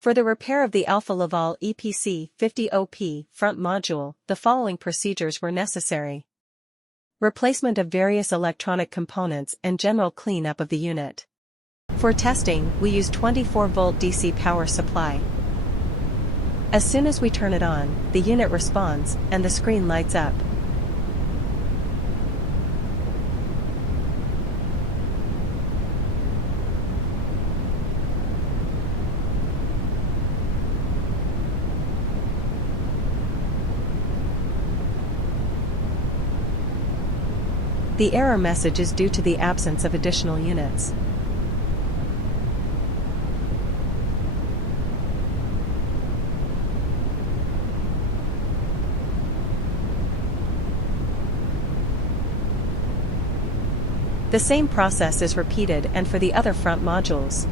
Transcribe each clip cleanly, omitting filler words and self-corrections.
For the repair of the Alfa Laval EPC 50OP front module, the following procedures were necessary. Replacement of various electronic components and general cleanup of the unit. For testing, we use 24-volt DC power supply. As soon as we turn it on, the unit responds, and the screen lights up. The error message is due to the absence of additional units. The same process is repeated and for the other front modules.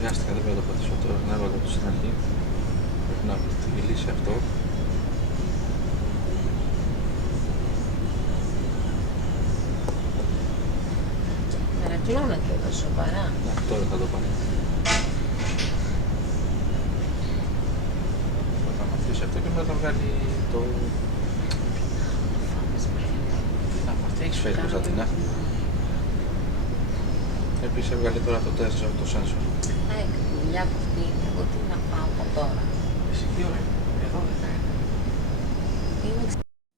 Βιάστηκα, δεν πρέπει να το πατήσω τώρα, να έβαλα το στην αρχή. Πρέπει να βρεθεί η λύση αυτό. Μερακλώνεται εδώ σοβαρά. Ναι, τώρα θα το πάμε. Θα με αφήσει αυτό και μετά βγάλει το... Αυτή έχεις φέρει Κωνσταντίνα. Επίσης έβγαλε τώρα το τεστ το sensor. Δουλειά από αυτή, εγώ τι να πάω από τώρα. Εσύ τι ώρα είναι, εδώ δεν είναι.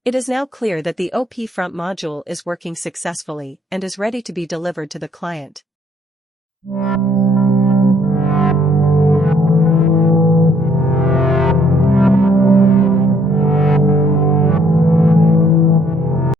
It is now clear that the OP front module is working successfully and is ready to be delivered to the client.